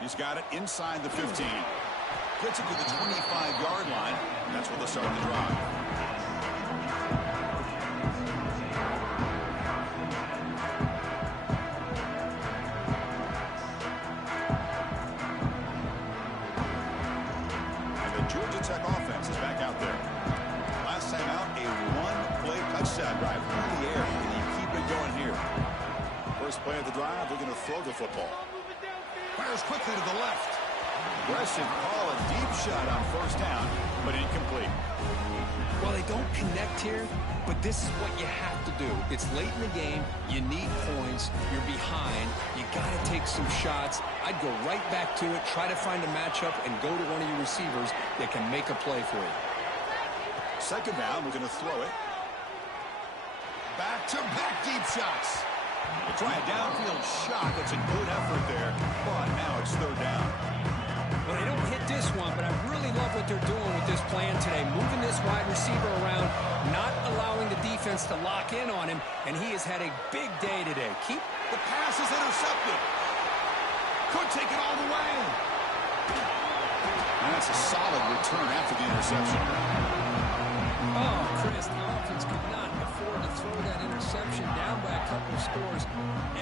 He's got it inside the 15. Gets it to the 25-yard line, and that's where they'll start the drive. Georgia Tech offense is back out there. Last time out, a 1-play touchdown drive through the air. Can you keep it going here? First play of the drive, they're going to throw the football. Fires quickly to the left. Aggressive call, a deep shot on first down, but incomplete. Well, they don't connect here, but this is what you have to do. It's late in the game. You need points. You're behind. You got to take some shots. I'd go right back to it, try to find a matchup, and go to one of your receivers that can make a play for you. Second down, we're going to throw it. Back-to-back deep shots. They try a downfield shot. That's a good effort there, but now it's third down. Well, they don't hit this one, but I really love what they're doing with this plan today. Moving this wide receiver around, not allowing the defense to lock in on him, and he has had a big day today. The pass is intercepted. Could take it all the way. And that's a solid return after the interception. Oh, Chris, the offense could not afford to throw that interception down by a couple of scores.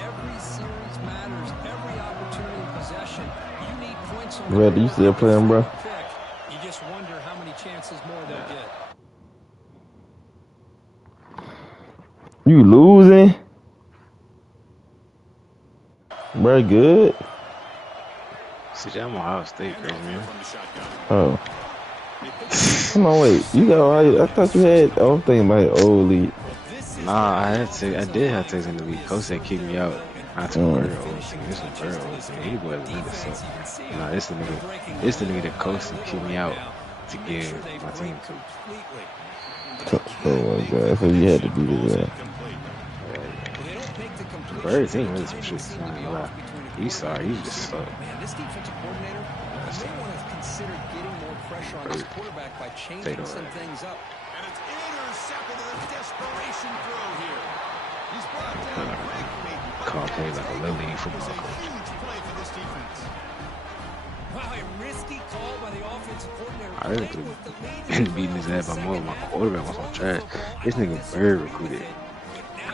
Every series matters. Every opportunity in possession. You need points on the Red, you still playing, bro? You just wonder how many chances more they'll get. You losing? Bro, good. See, I'm Ohio State, crazy man. Oh. Come on, wait. You got all. I thought you had. I was thinking about old league. Nah, I did have Texas in the week. Coach said kick me out. I took very old team. This is very old team. He was a nigga, so nah, this the nigga that coach said kick me out to give my team to. Oh my god! So you had to do this. Bird team really some shit. He's sorry. He just sucked. Man, this defensive coordinator may want to consider getting more pressure on his quarterback by changing some things up. And it's intercepted in a desperation throw here. He's brought down quickly. Call play like a little league football It was a coach. huge play for this defense. Wow, a risky call by the offensive coordinator. I really could beating his ass by more. My quarterback was on trash. This nigga Bird recruited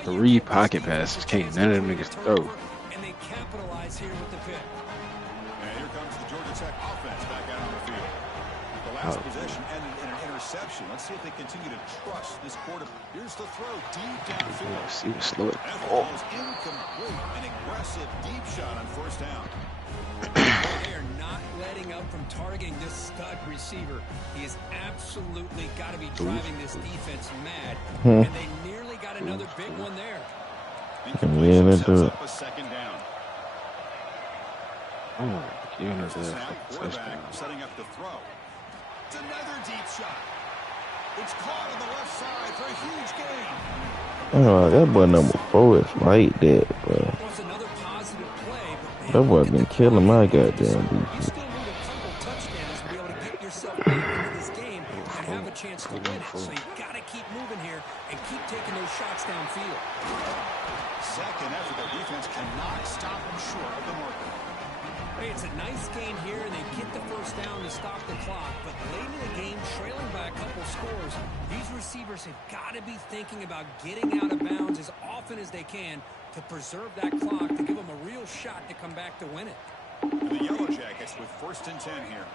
3 pocket passes. Can't none of them niggas throw. And they capitalize here with the pick. And here comes the Georgia Tech offense back out on the field. The last possession ended in an interception. Let's see if they continue to trust this quarterback. Here's the throw deep downfield. See the slow it. That ball is incomplete. An aggressive deep shot on first down. They are not letting up from targeting this stud receiver. He has absolutely got to be driving this defense mad. And they nearly got another big one there. Incompletion sets up a second down. Oh, you're gonna do Snap, that. quarterback setting up the throw. It's another deep shot. It's caught on the left side for a huge gain. Oh, that boy number 4 is like that, bro. Was another positive play, but That boy been killing my goddamn you defense. still need a couple touchdowns to be able to get yourself back into this game and have a chance to win it. So you got to keep moving here and keep taking those shots downfield. Second effort, the defense cannot stop him short of the marker. Hey, it's a nice game here, and they get the first down to stop the clock. But late in the game, trailing by a couple scores, these receivers have got to be thinking about getting out of bounds as often as they can to preserve that clock, to give them a real shot to come back to win it. And the Yellow Jackets with 1st and 10 here.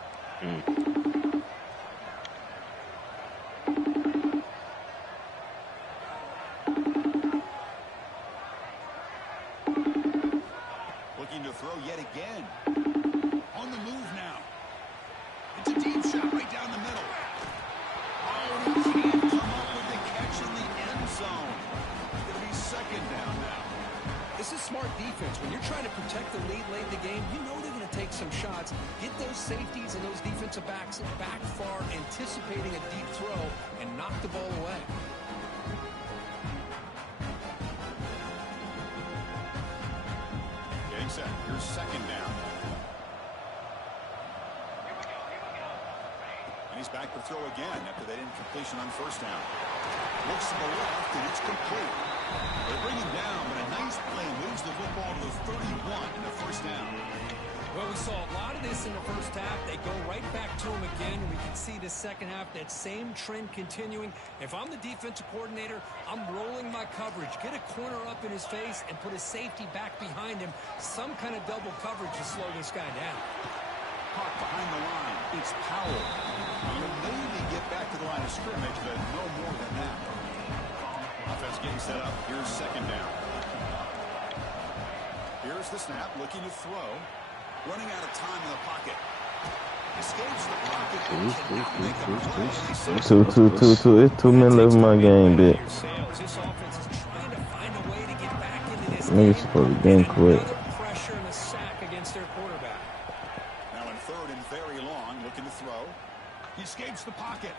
Looking to throw yet again. On the move now. It's a deep shot right down the middle. Oh, he can't come up with the catch in the end zone. It's going to be second down now. This is smart defense. When you're trying to protect the lead late in the game, you know they're going to take some shots, get those safeties and those defensive backs back far, anticipating a deep throw, and knock the ball away. Getting set. Here's second down. And he's back to throw again after that incompletion on first down. Looks to the left, and it's complete. They bring him down, but a nice play moves the football to the 31 in the first down. Well, we saw a lot of this in the first half. They go right back to him again, and we can see the second half, that same trend continuing. If I'm the defensive coordinator, I'm rolling my coverage. Get a corner up in his face and put a safety back behind him. Some kind of double coverage to slow this guy down. Caught behind the line. It's Powell. He'll maybe get back to the line of scrimmage, but no more than that. Offense getting set up. Here's second down. Here's the snap, looking to throw. Running out of time in the pocket. Escapes the pocket. Cannot make a play. And he says, Two. It's 2 minutes left in my game, bitch. This offense is trying to find a way to get back into this Nigga game. supposed to game quick. Another pressure and a sack against their quarterback. now in third and very long, looking to throw. He escapes the pocket.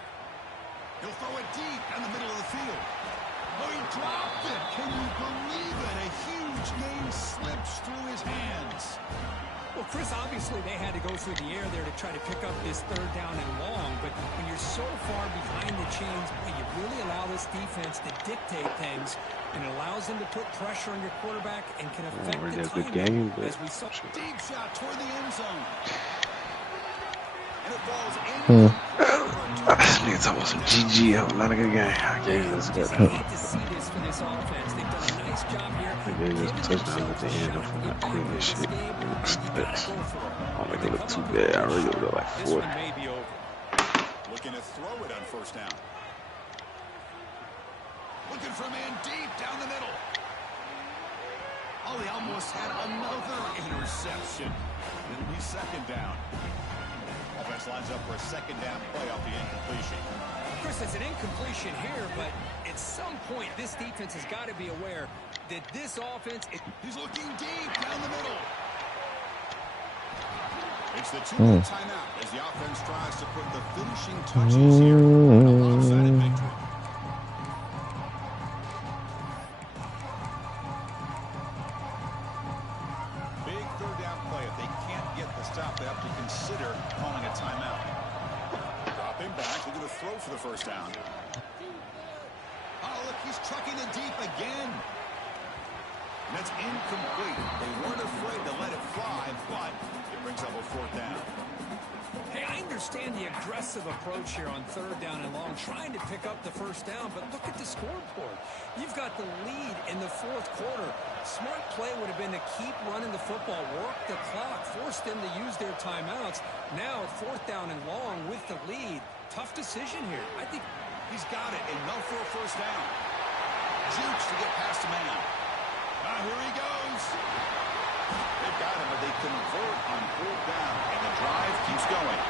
He'll throw it deep down the middle of the field. Oh, he dropped it. Can you believe it? A huge game slips through his hands. Well, Chris, obviously they had to go through the air there to try to pick up this third down and long, but when you're so far behind the chains, you really allow this defense to dictate things, and it allows them to put pressure on your quarterback and can affect the good timing, game, but as we saw. Deep shot toward the end zone. And it falls in. This nigga talking about some GG. That was not a good game. I gave this good. I hate to see this for this offense. They've done a nice job here. I gave this touchdown at the end of not quitting this shit. I don't make it look too bad. I really look like 40. This one may be over. Looking to throw it on first down. Looking for a man deep down the middle. Oh, he almost had another interception. It'll be second down. Offense lines up for a second down play off the incompletion. Chris, it's an incompletion here, but at some point, this defense has got to be aware that this offense is... He's looking deep down the middle. It's the 2-minute timeout as the offense tries to put the finishing touches here on a lopsided victory. Big third down play. If they can't get the stop, they have to consider calling a timeout. Drop him back. They're going to throw for the first down. Oh, look, he's trucking it deep again. And that's incomplete. They weren't afraid to let it fly, but it brings up a fourth down. Hey, I understand the aggressive approach here on third down and long, trying to pick up the first down, but look at the scoreboard. You've got the lead in the fourth quarter. Smart play would have been to keep running the football, work the clock, force them to use their timeouts. Now, fourth down and long with the lead. Tough decision here. I think he's got it. Enough for a first down. Jukes to get past a man. Now here he goes. They've got him, but they convert on fourth down, and the drive keeps going.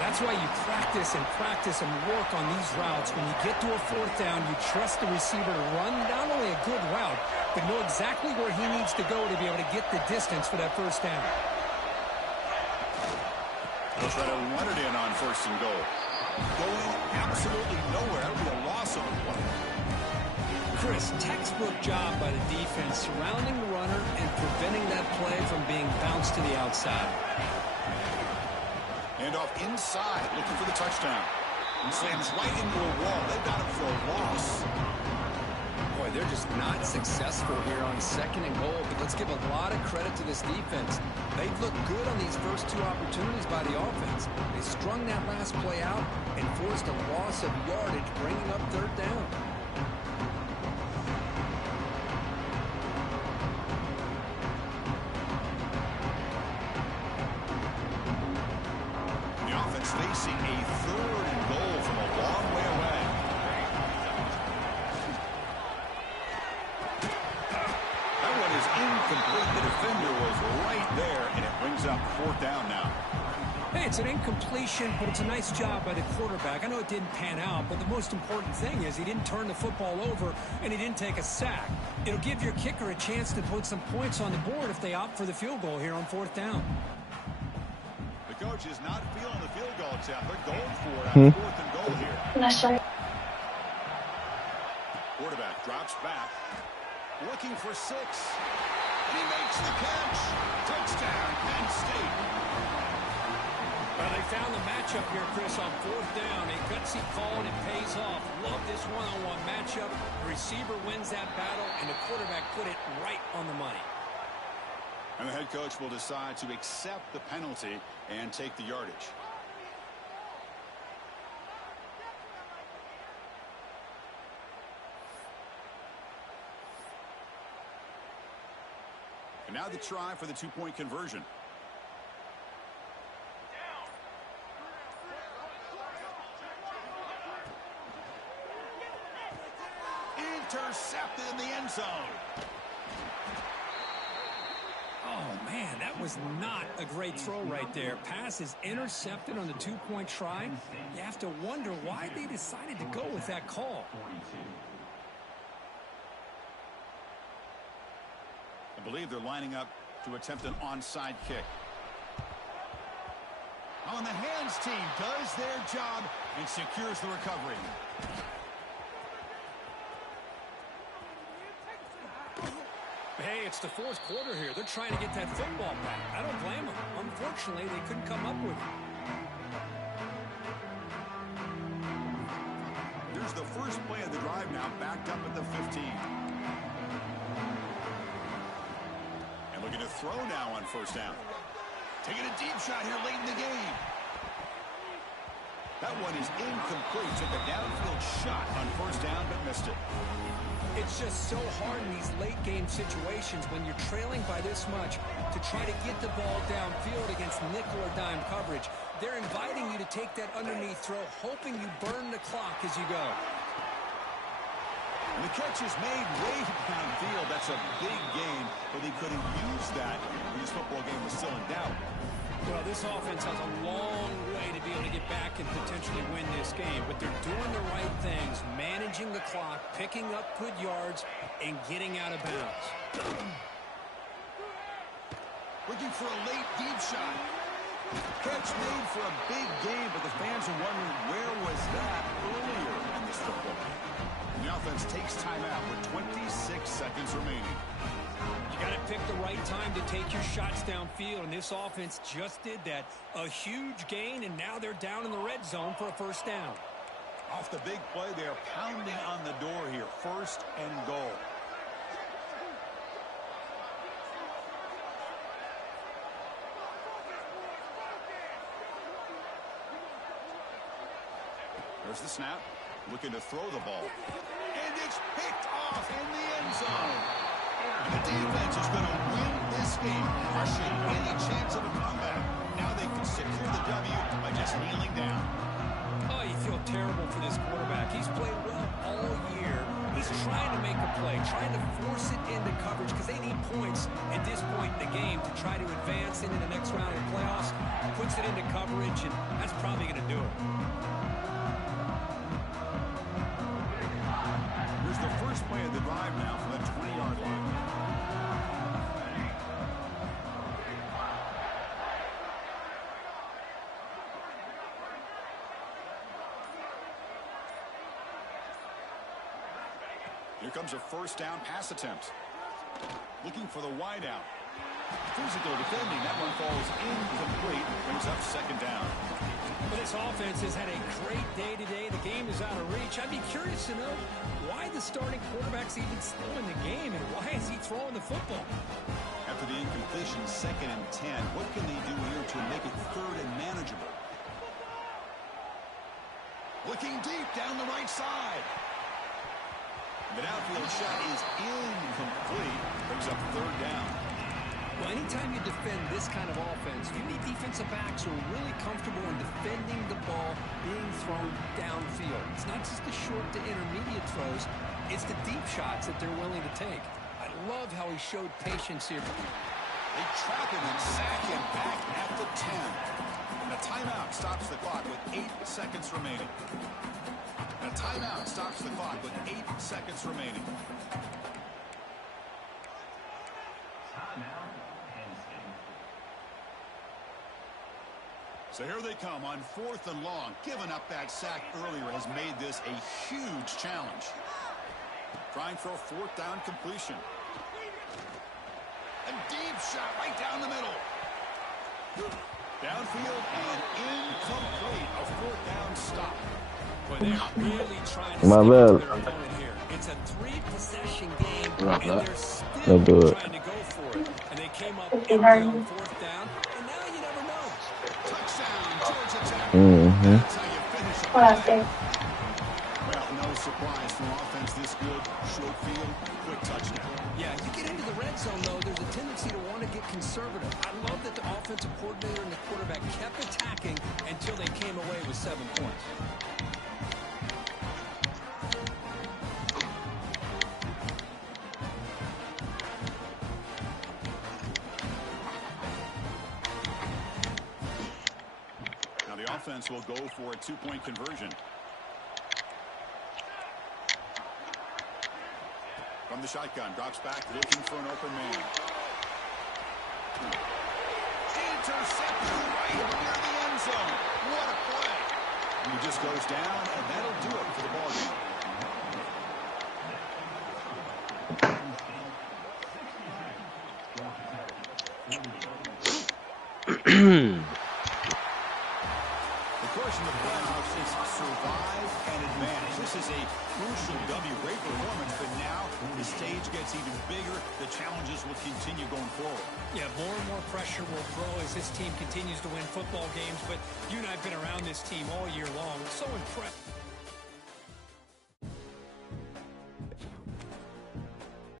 That's why you practice and work on these routes. When you get to a fourth down, you trust the receiver to run not only a good route, but know exactly where he needs to go to be able to get the distance for that first down. They'll try to run it in on first and goal. Going absolutely nowhere. That would be a loss of a play. Chris, textbook job by the defense surrounding the runner and preventing that play from being bounced to the outside. And off inside, looking for the touchdown. Slams right into a wall. They've got him for a loss. Boy, they're just not successful here on second and goal, but let's give a lot of credit to this defense. They've looked good on these first two opportunities by the offense. They strung that last play out and forced a loss of yardage, bringing up third down. Facing a third and goal from a long way away. That one is incomplete. The defender was right there, and it brings up fourth down now. Hey, it's an incompletion, but it's a nice job by the quarterback. I know it didn't pan out, but the most important thing is he didn't turn the football over, and he didn't take a sack. It'll give your kicker a chance to put some points on the board if they opt for the field goal here on fourth down. Coach is not feeling the field goal attempt. They're going for it on fourth and goal here. That's right. Quarterback drops back, looking for 6. And he makes the catch. Touchdown, Penn State. Well, they found the matchup here, Chris, on fourth down. A gutsy call, and it pays off. Love this one-on-one matchup. The receiver wins that battle, and the quarterback put it right on the money. And the head coach will decide to accept the penalty and take the yardage. And now the try for the two-point conversion. Intercepted in the end zone. Man, that was not a great throw right there. Pass is intercepted on the two-point try. You have to wonder why they decided to go with that call. I believe they're lining up to attempt an onside kick. On the hands team does their job and secures the recovery. Hey, it's the fourth quarter here. They're trying to get that football back. I don't blame them. Unfortunately, they couldn't come up with it. Here's the first play of the drive now, backed up at the 15. And looking to throw now on first down. Taking a deep shot here late in the game. That one is incomplete. Took a downfield shot on first down, but missed it. It's just so hard in these late-game situations when you're trailing by this much to try to get the ball downfield against nickel or dime coverage. They're inviting you to take that underneath throw, hoping you burn the clock as you go. And the catch is made way downfield. That's a big gain, but he couldn't use that when his football game was still in doubt. Well, this offense has a long way to be able to get back and potentially win this game, but they're doing the right things, managing the clock, picking up good yards, and getting out of bounds. Looking for a late deep shot. Catch made for a big game, but the fans are wondering where was that earlier in this football game. And the offense takes timeout with 26 seconds remaining. You got to pick the right time to take your shots downfield, and this offense just did that. A huge gain, and now they're down in the red zone for a first down. Off the big play, they're pounding on the door here. First and goal. There's the snap. Looking to throw the ball. And it's picked off in the end zone. And the defense is going to win this game, crushing any chance of a comeback. Now they can secure the W by just kneeling down. Oh, you feel terrible for this quarterback. He's played well all year. He's trying to make a play, trying to force it into coverage because they need points at this point in the game to try to advance into the next round of the playoffs. Puts it into coverage, and that's probably going to do it. Here's the first play of the drive now from the 20-yard line. Here comes a first down pass attempt. Looking for the wideout. Physical defending. That one falls incomplete. Brings up second down. Well, this offense has had a great day today. The game is out of reach. I'd be curious to know why the starting quarterback's even still in the game and why is he throwing the football? After the incompletion, 2nd and 10. What can they do here to make it third and manageable? Looking deep down the right side. The downfield shot is incomplete. Brings up third down. Well, anytime you defend this kind of offense, you need defensive backs who are really comfortable in defending the ball being thrown downfield. It's not just the short to intermediate throws. It's the deep shots that they're willing to take. I love how he showed patience here. They trap him and sack him back at the 10. And a timeout stops the clock with 8 seconds remaining. And a timeout stops the clock with 8 seconds remaining. So here they come on 4th and long. Giving up that sack earlier has made this a huge challenge. Trying for a 4th down completion. A deep shot right down the middle. Downfield and incomplete. A 4th down stop. Boy, they're really trying to My stick bad. to their opponent here. It's a 3-possession game, and they're still No good. trying to go for it. And they came up empty on 4th down, and now you never know. Touchdown, Georgia Tech. Mm-hmm. That's how you finish a play. Well, no surprise from offense this good. Short field, quick touchdown. Yeah, you get into the red zone, though, there's a tendency to want to get conservative. I love that the offensive coordinator and the quarterback kept attacking until they came away with 7 points. will go for a 2-point conversion. From the shotgun, drops back, looking for an open man. Interception right near the end zone. What a play. He just goes down, and that'll do it for the ballgame. The course in the playoffs is survive and advance. This is a crucial W. Great performance, but now the stage gets even bigger. The challenges will continue going forward. Yeah, more and more pressure will grow as this team continues to win football games, but you and I have been around this team all year long. So impressed.